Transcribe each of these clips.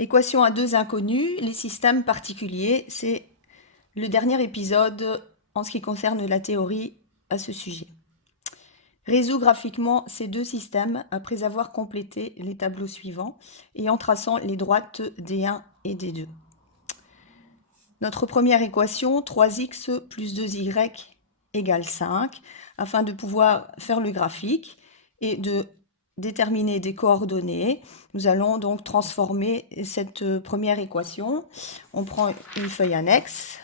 Équation à deux inconnus, les systèmes particuliers, c'est le dernier épisode en ce qui concerne la théorie à ce sujet. Résous graphiquement ces deux systèmes après avoir complété les tableaux suivants et en traçant les droites D1 et D2. Notre première équation, 3x plus 2y égale 5, afin de pouvoir faire le graphique et de déterminer des coordonnées. Nous allons donc transformer cette première équation. On prend une feuille annexe.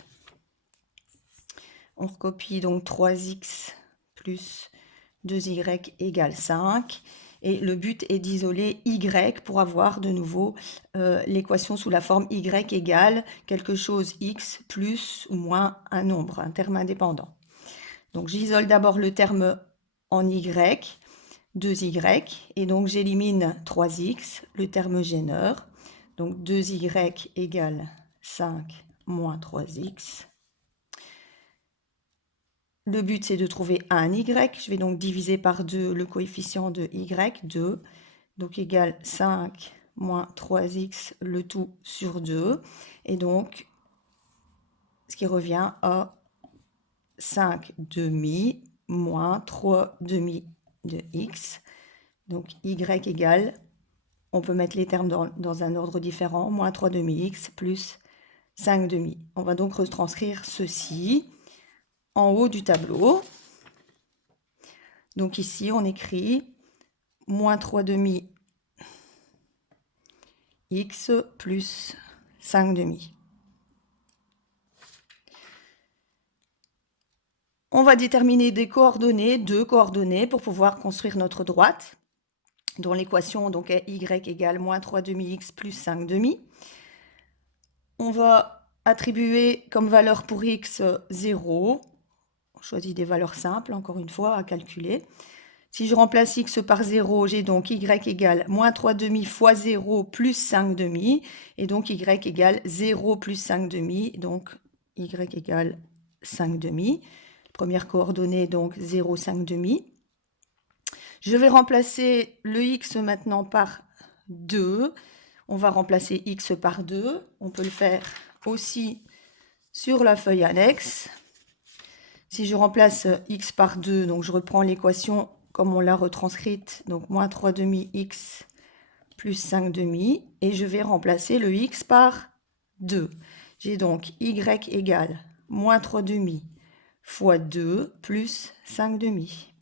On recopie donc 3x plus 2y égale 5. Et le but est d'isoler y pour avoir de nouveau l'équation sous la forme y égale quelque chose x plus ou moins un nombre, un terme indépendant. Donc j'isole d'abord le terme en y, 2y, et donc j'élimine 3x, le terme gêneur. Donc 2y égale 5 moins 3x. Le but, c'est de trouver un y. Je vais donc diviser par 2 le coefficient de y, 2. Donc égale 5 moins 3x, le tout sur 2. Et donc, ce qui revient à 5 demi moins 3 demi de x. Donc y égale, on peut mettre les termes dans un ordre différent, moins 3 demi x plus 5 demi. On va donc retranscrire ceci en haut du tableau. Donc ici, on écrit moins 3 demi x plus 5 demi. On va déterminer des coordonnées, deux coordonnées, pour pouvoir construire notre droite, dont l'équation donc est y égale moins 3 demi x plus 5 demi. On va attribuer comme valeur pour x 0. On choisit des valeurs simples, encore une fois, à calculer. Si je remplace x par 0, j'ai donc y égale moins 3 demi fois 0 plus 5 demi. Et donc y égale 0 plus 5 demi. Donc y égale 5 demi. Première coordonnée, donc 0, 5 demi. Je vais remplacer le x maintenant par 2. On va remplacer x par 2. On peut le faire aussi sur la feuille annexe. Si je remplace x par 2, donc je reprends l'équation comme on l'a retranscrite, donc moins 3 demi x plus 5 demi, et je vais remplacer le x par 2. J'ai donc y égale moins 3 demi fois 2 plus 5 demi.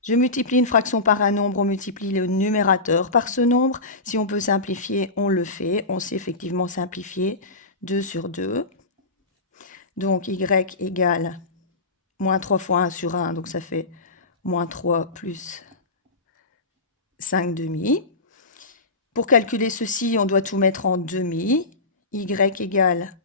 Je multiplie une fraction par un nombre, on multiplie le numérateur par ce nombre. Si on peut simplifier, on le fait. On sait effectivement simplifier 2 sur 2. Donc y égale moins 3 fois 1 sur 1, donc ça fait moins 3 plus 5 demi. Pour calculer ceci, on doit tout mettre en demi. Y égale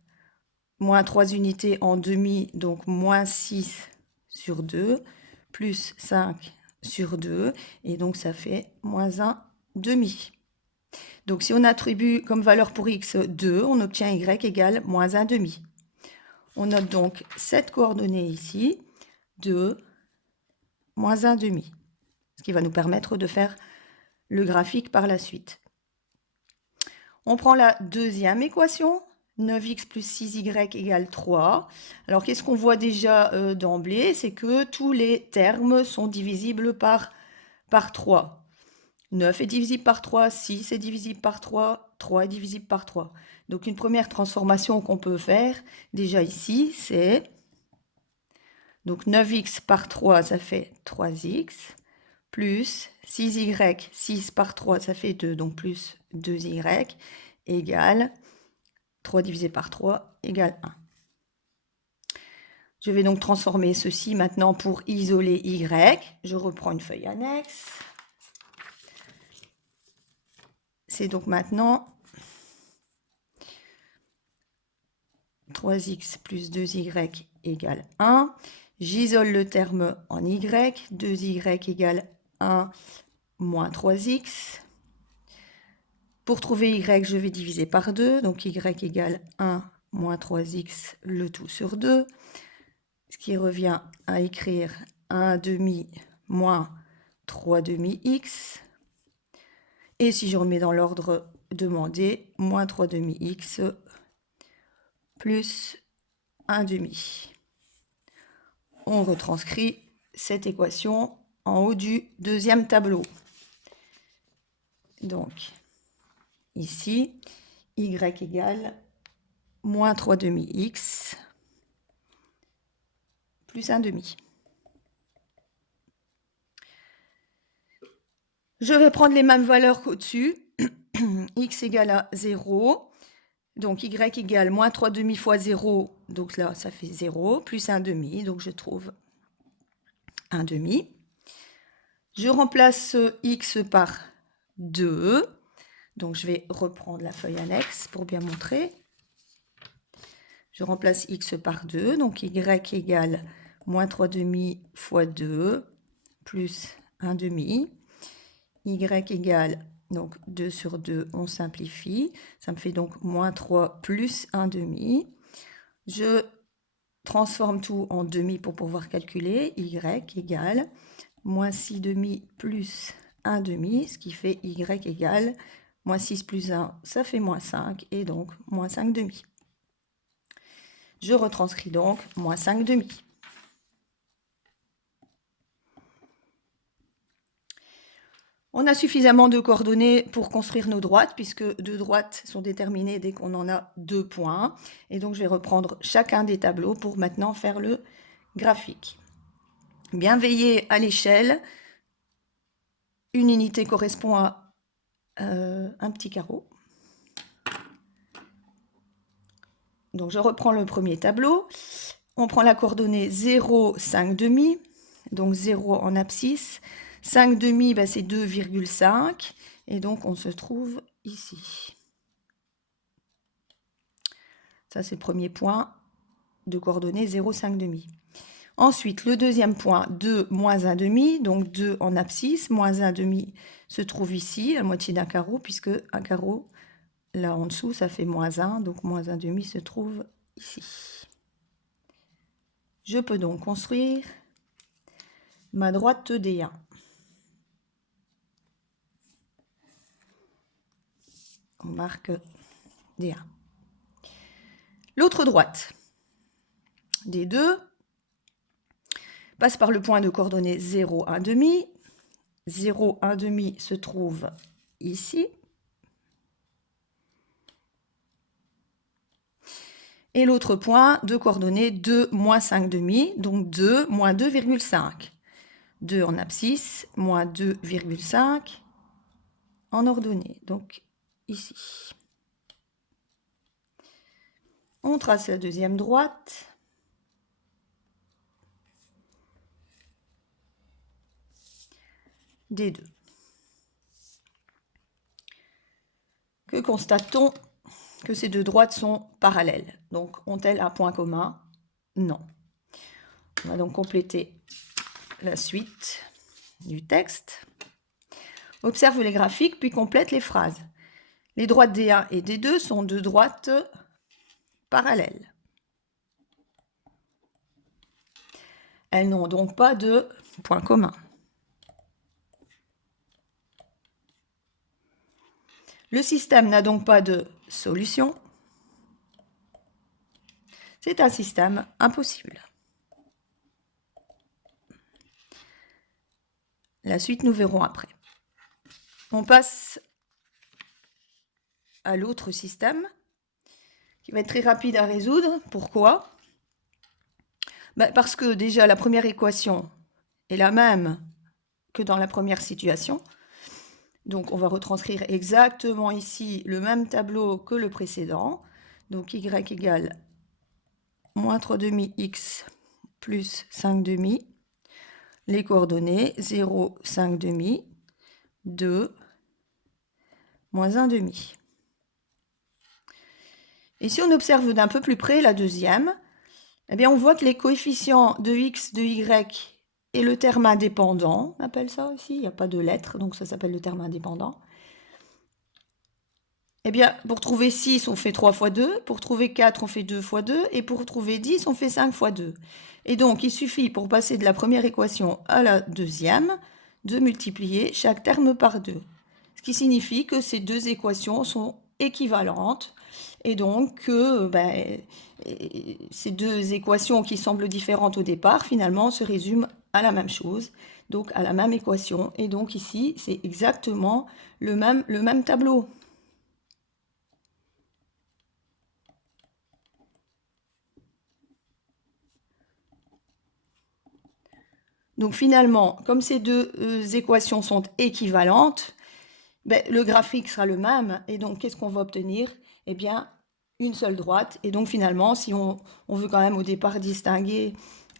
moins 3 unités en demi, donc moins 6 sur 2, plus 5 sur 2, et donc ça fait moins 1 demi. Donc si on attribue comme valeur pour x 2, on obtient y égale moins 1 demi. On note donc cette coordonnée ici, 2, moins 1 demi, ce qui va nous permettre de faire le graphique par la suite. On prend la deuxième équation, 9x plus 6y égale 3. Alors, qu'est-ce qu'on voit déjà d'emblée? C'est que tous les termes sont divisibles par 3. 9 est divisible par 3, 6 est divisible par 3, 3 est divisible par 3. Donc, une première transformation qu'on peut faire, déjà ici, c'est... Donc, 9x par 3, ça fait 3x, plus 6y, 6 par 3, ça fait 2, donc plus 2y, égale 3 divisé par 3 égale 1. Je vais donc transformer ceci maintenant pour isoler y. Je reprends une feuille annexe. C'est donc maintenant 3x plus 2y égale 1. J'isole le terme en y. 2y égale 1 moins 3x. Pour trouver y, je vais diviser par 2. Donc y égale 1 moins 3x, le tout sur 2. Ce qui revient à écrire 1 demi moins 3 demi x. Et si je remets dans l'ordre demander moins 3 demi-x plus 1 demi. On retranscrit cette équation en haut du deuxième tableau. Donc, ici, y égale moins 3 demi-x plus 1 demi. Je vais prendre les mêmes valeurs qu'au-dessus. X égale à 0. Donc, y égale moins 3 demi fois 0. Donc là, ça fait 0 plus 1 demi. Donc, je trouve 1 demi. Je remplace x par 2. Donc, je vais reprendre la feuille annexe pour bien montrer. Je remplace x par 2. Donc, y égale moins 3 demi fois 2 plus 1 demi. Y égale, donc 2 sur 2, on simplifie. Ça me fait donc moins 3 plus 1 demi. Je transforme tout en demi pour pouvoir calculer. Y égale moins 6 demi plus 1 demi, ce qui fait y égale moins 6 plus 1, ça fait moins 5, et donc moins 5 demi. Je retranscris donc moins 5 demi. On a suffisamment de coordonnées pour construire nos droites, puisque deux droites sont déterminées dès qu'on en a 2 points. Et donc, je vais reprendre chacun des tableaux pour maintenant faire le graphique. Bien veiller à l'échelle. Une unité correspond à un petit carreau. Donc, je reprends le premier tableau. On prend la coordonnée 0, 5 demi. Donc, 0 en abscisse. 5 demi, c'est 2,5. Et donc, on se trouve ici. Ça, c'est le premier point de coordonnées 0, 5 demi. Ensuite, le deuxième point, 2, moins 1 demi. Donc, 2 en abscisse. Moins 1 demi se trouve ici, à moitié d'un carreau, puisque un carreau, là en dessous, ça fait moins 1. Donc, moins 1 demi se trouve ici. Je peux donc construire ma droite D1. On marque D1. L'autre droite, D2, passe par le point de coordonnées 0, 1 demi. 0, 1 demi se trouve ici. Et l'autre point de coordonnées 2, moins 5 demi, donc 2, moins 2,5. 2 en abscisse, moins 2,5 en ordonnée, donc ici. On trace la deuxième droite. D2. Que constate-t-on? Que ces deux droites sont parallèles. Donc, ont-elles un point commun? Non. On va donc compléter la suite du texte. Observe les graphiques, puis complète les phrases. Les droites D1 et D2 sont deux droites parallèles. Elles n'ont donc pas de point commun. Le système n'a donc pas de solution. C'est un système impossible. La suite, nous verrons après. On passe à l'autre système, qui va être très rapide à résoudre. Pourquoi? Parce que déjà, la première équation est la même que dans la première situation. Donc, on va retranscrire exactement ici le même tableau que le précédent. Donc, y égale moins 3 demi x plus 5 demi. Les coordonnées 0, 5 demi, 2, moins 1 demi. Et si on observe d'un peu plus près la deuxième, eh bien on voit que les coefficients de x, de y et le terme indépendant, on appelle ça aussi, il n'y a pas de lettres, donc ça s'appelle le terme indépendant. Eh bien, pour trouver 6, on fait 3 fois 2, pour trouver 4, on fait 2 fois 2, et pour trouver 10, on fait 5 fois 2. Et donc, il suffit, pour passer de la première équation à la deuxième, de multiplier chaque terme par 2. Ce qui signifie que ces deux équations sont équivalentes et donc ces deux équations qui semblent différentes au départ, finalement, se résument à la même chose, donc à la même équation. Et donc ici, c'est exactement le même tableau. Donc finalement, comme ces deux équations sont équivalentes, le graphique sera le même. Et donc, qu'est-ce qu'on va obtenir? Eh bien, une seule droite. Et donc finalement, si on veut quand même au départ distinguer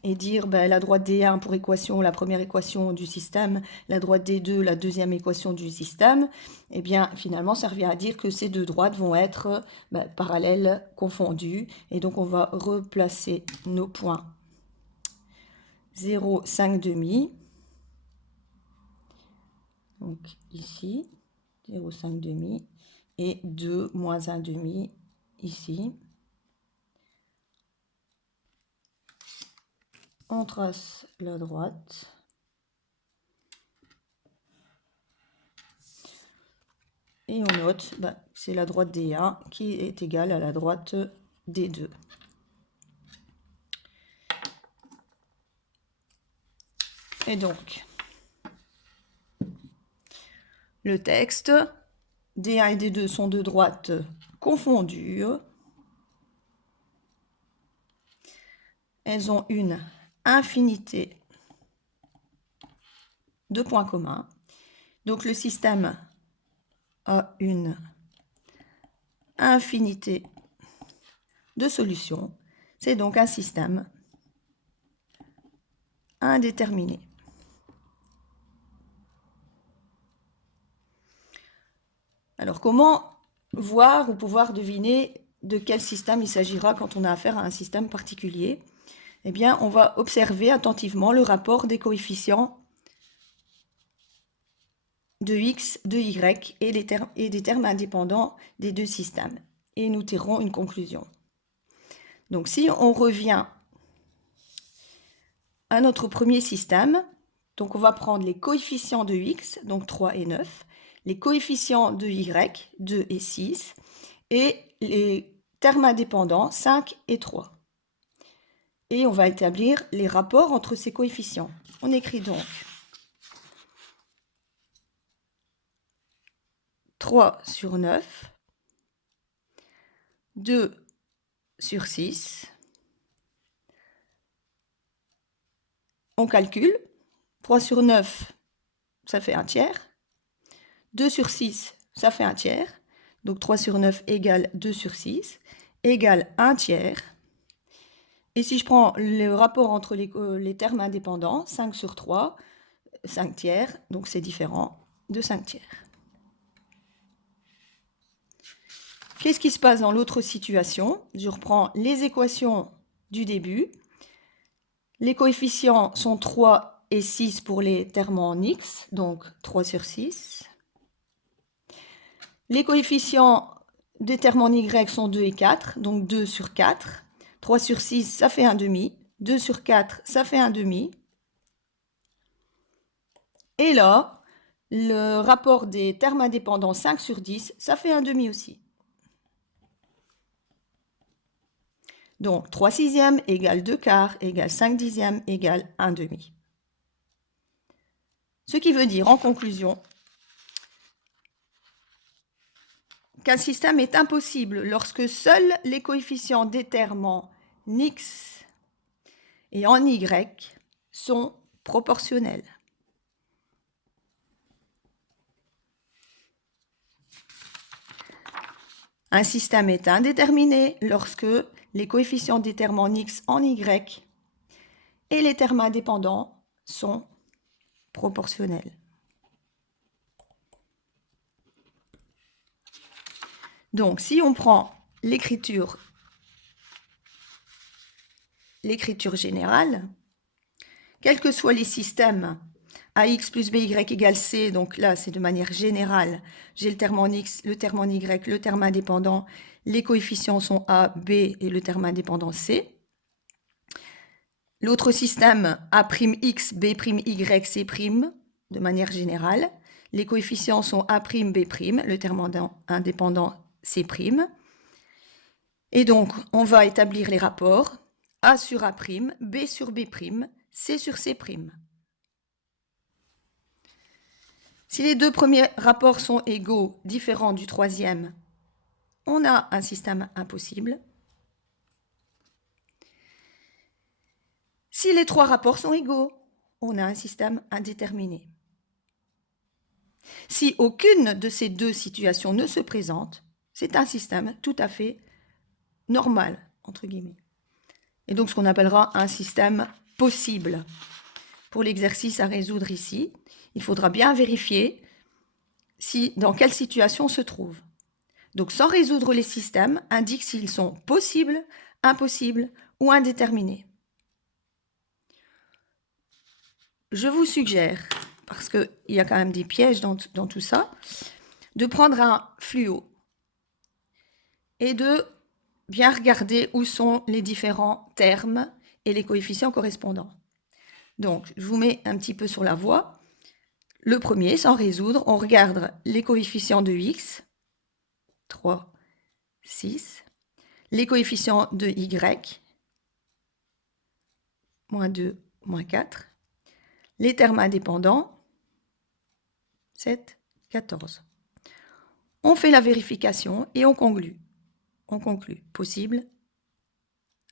et dire la droite D1 pour équation, la première équation du système, la droite D2, la deuxième équation du système, eh bien finalement ça revient à dire que ces deux droites vont être parallèles confondues. Et donc on va replacer nos points 0, 5 demi. Donc ici, 0, 5 demi et 2, moins 1 demi ici. On trace la droite. Et on note que c'est la droite D1 qui est égale à la droite D2. Et donc, le texte, D1 et D2 sont deux droites confondues. Elles ont une infinité de points communs. Donc le système a une infinité de solutions. C'est donc un système indéterminé. Alors comment voir ou pouvoir deviner de quel système il s'agira quand on a affaire à un système particulier? Eh bien, on va observer attentivement le rapport des coefficients de x, de y et des termes indépendants des deux systèmes. Et nous tirerons une conclusion. Donc si on revient à notre premier système, donc on va prendre les coefficients de x, donc 3 et 9, les coefficients de y, 2 et 6, et les termes indépendants, 5 et 3. Et on va établir les rapports entre ces coefficients. On écrit donc 3 sur 9, 2 sur 6. On calcule. 3 sur 9, ça fait un tiers. 2 sur 6, ça fait un tiers. Donc 3 sur 9 égale 2 sur 6, égale 1 tiers. Et si je prends le rapport entre les termes indépendants, 5 sur 3, 5 tiers, donc c'est différent de 5 tiers. Qu'est-ce qui se passe dans l'autre situation? Je reprends les équations du début. Les coefficients sont 3 et 6 pour les termes en x, donc 3 sur 6. Les coefficients des termes en y sont 2 et 4, donc 2 sur 4. 3 sur 6, ça fait un demi. 2 sur 4, ça fait un demi. Et là, le rapport des termes indépendants 5 sur 10, ça fait un demi aussi. Donc 3 sixièmes égale 2 quarts égale 5 dixièmes égale 1 demi. Ce qui veut dire, en conclusion, qu'un système est impossible lorsque seuls les coefficients des termes en x et en y sont proportionnels. Un système est indéterminé lorsque les coefficients des termes en x, en y et les termes indépendants sont proportionnels. Donc, si on prend l'écriture générale, quels que soient les systèmes ax plus by égale c, donc là c'est de manière générale, j'ai le terme en x, le terme en y, le terme indépendant, les coefficients sont a, b et le terme indépendant c. L'autre système a'(x), b'(y), c', de manière générale, Les coefficients sont A', B', le terme indépendant C'. Et donc, on va établir les rapports A sur A', B sur B', C sur C'. Si les deux premiers rapports sont égaux, différents du troisième, on a un système impossible. Si les trois rapports sont égaux, on a un système indéterminé. Si aucune de ces deux situations ne se présente, c'est un système tout à fait normal, entre guillemets. Et donc ce qu'on appellera un système possible. Pour l'exercice à résoudre ici, il faudra bien vérifier dans quelle situation on se trouve. Donc sans résoudre les systèmes indique s'ils sont possibles, impossibles ou indéterminés. Je vous suggère, parce qu'il y a quand même des pièges dans tout ça, de prendre un fluo et de bien regarder où sont les différents termes et les coefficients correspondants. Donc, je vous mets un petit peu sur la voie. Le premier, sans résoudre, on regarde les coefficients de x, 3, 6, les coefficients de y, moins 2, moins 4, les termes indépendants, 7, 14. On fait la vérification et on conclut. On conclut possible,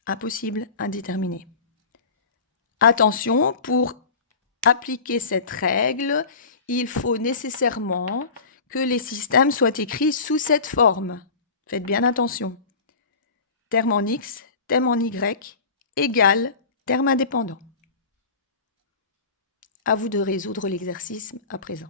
impossible, indéterminé. Attention, pour appliquer cette règle, il faut nécessairement que les systèmes soient écrits sous cette forme. Faites bien attention. Terme en x, terme en y, égale terme indépendant. À vous de résoudre l'exercice à présent.